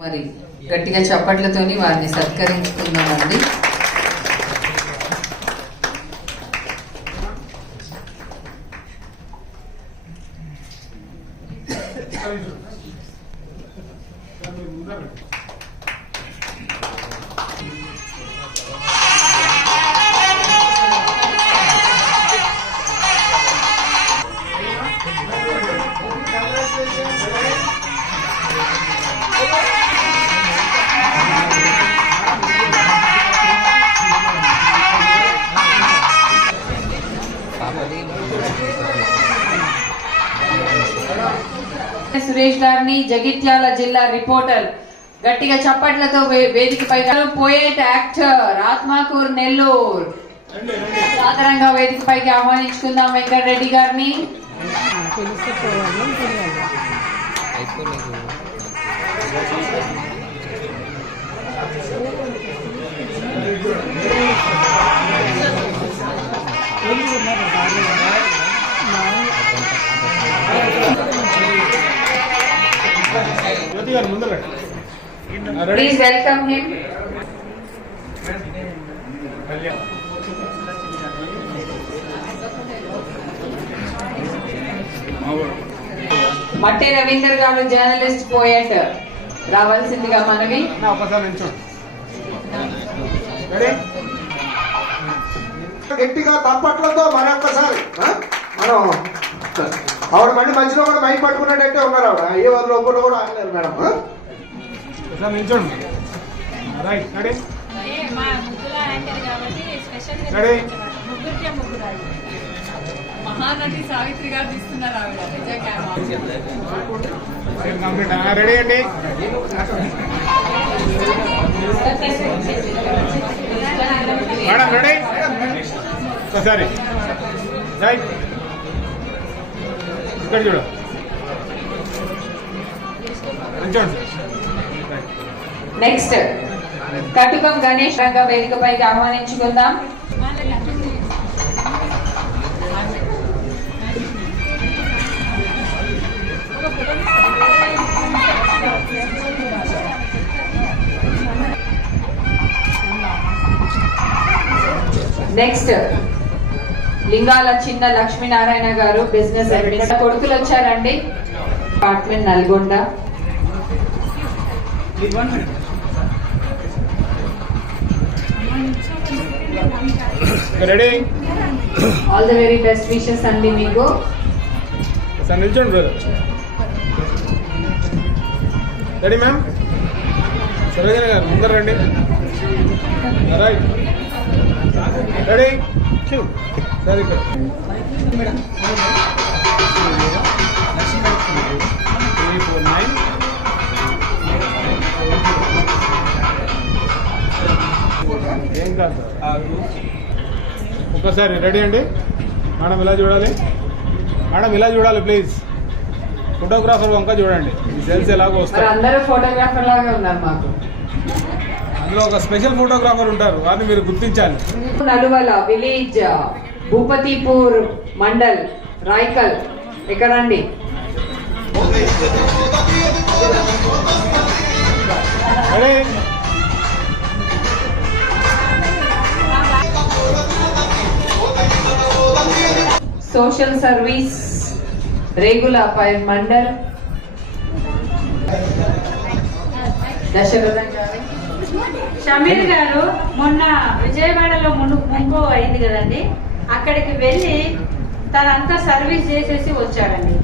మరి గట్టిగా చప్పట్లతోని వారిని సత్కరించుకుందామండి. సురేష్ గారిని జగిత్యాల జిల్లా రిపోర్టర్. గట్టిగా చప్పట్లతో వేదికపై పోయేట్ యాక్టర్ ఆత్మాకూర్ నెల్లూరు. సాధారణంగా వేదికపైకి ఆహ్వానించుకుందాం వెంకటరెడ్డి గారిని. జ్యోతి గారు ముందర రెడీ? ప్లీజ్ వెల్కమ్ హిమ్ మట్టి రవీందర్ గారు జర్నలిస్ట్ పోయట్ రావాల్సిందిగా మనవి. గట్టిగా తప్పట్లతో మరొక్కసారి ఆ? ఆవిడ మళ్ళీ మధ్యలో కూడా మైక్ పట్టుకున్నట్టయితే ఉన్నారు ఆవిడ. ఏ వారి లోపల కూడా ఆగలేరు మేడం మహానటి సావిత్రి గారు తీస్తున్నారు ఆవిడ రెడీ అండి. మేడం రెడీ ఒకసారి. రైట్. ఇక్కడ చూడ. నెక్స్ట్ కటుకం గణేష్ రంగ వేదికపైకి ఆహ్వానించుకుందాం. నెక్స్ట్ లింగాల చిన్న లక్ష్మీనారాయణ గారు బిజినెస్ అడ్మినిస్ట్రేటర్ కొడుకులు వచ్చారండి. Apartment Nalgonda. Ready all the very best wishes అండి మీకు. Sir నిల్చోండి brother ready ma'am Sarojana garu ముందర రండి. రైట్ రెడీ సార్ ఇక్కడ. త్రీ ఫోర్ నైన్ ఏం కాదు సార్. ఒక్కసారి రెడీ అండి. మేడం ఇలా చూడాలి? మేడం ఇలా చూడాలి ప్లీజ్? ఫోటోగ్రాఫర్ వంక చూడండి. సెల్స్ ఎలాగో మరి వస్తాయి అందరూ ఫోటోగ్రాఫర్ లాగా ఉన్నారు మాకు. అందులో ఒక స్పెషల్ ఫోటోగ్రాఫర్ ఉంటారు. వారిని మీరు గుర్తించాలి. నలువల విలేజ్. భూపతిపూర్ మండల్ రాయ్కల్. ఎక్కడండి సోషల్ సర్వీస్ రేగుల పై మండల్. దశరథం షమీర్ గారు మొన్న విజయవాడలో మును ముంపు అయింది కదండి? అక్కడికి వెళ్ళి తనంతా సర్వీస్ చేసేసి వచ్చాడండి.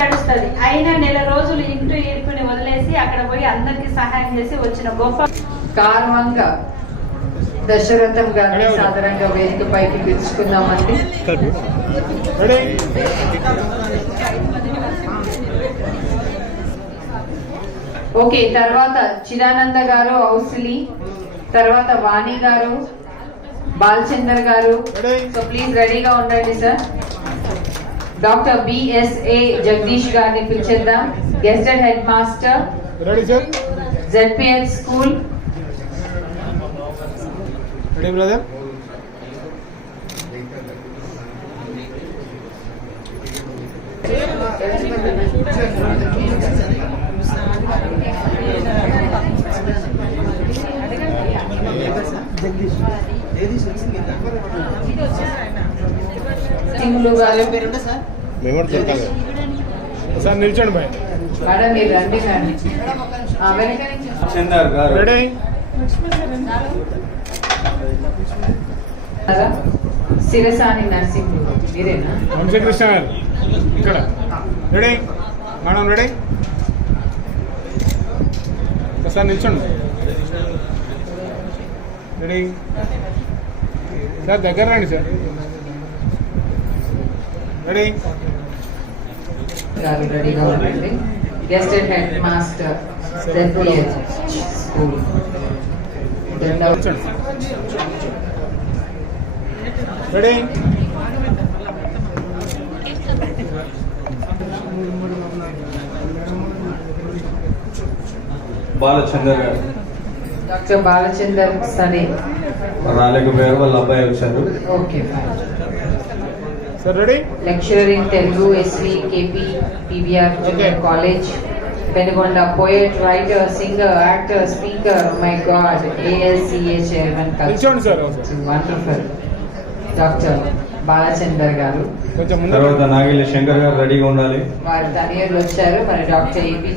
నడుస్తుంది. అయినా నెల రోజులు ఇంటూ ఇరుకుని వదిలేసి అక్కడ పోయి అందరికి సహాయం చేసి వచ్చిన గొప్ప కారణంగా దశరథం గారిని సాధారణంగా వేదిక పైకి పిలుచుకుందామండి. ఓకే తర్వాత చిదానంద గారు ఔసిలి తర్వాత వాణి గారు బాలచందర్ గారు. సో ప్లీజ్ రెడీగా ఉండండి సార్ డాక్టర్ బిఎస్ఏ జగదీష్ గారిని పిలిచేద్దాం. Gazetted headmaster ZPS school Jagadish మేము దొరకాలి సార్ నిల్చోండి భయ చందార్ గారు. రెడీ శిరసాని నర్సింగ్ వంశకృష్ణ గారు. ఇక్కడ. రెడీ మేడం రెడీ ఒకసారి నిల్చండి. రెడీ? సార్ దగ్గర రండి సార్. రెడీ? గారు రెడీగా ఉండండి గెస్టెడ్ హెడ్ మాస్టర్ స్కూల్ రెండవ కూర్చోండి రెడీ బాలచందర్ గారు డాక్టర్ బాలచందర్ సనే రాలేకపోయారు వాళ్ళ అబ్బాయి వచ్చారు okay sir Okay. College, Penugonda, poet, writer, singer, actor, speaker, oh my God, ALCA chairman. culture. నిల్చోండి సార్ ఒకసారి Wonderful. డాక్టర్ బాలచందర్ గారు తర్వాత నాగిలి శంకర్ గారు రెడీగా ఉండాలి వారి తనయులు వచ్చారు మరి డాక్టర్ ఏపీ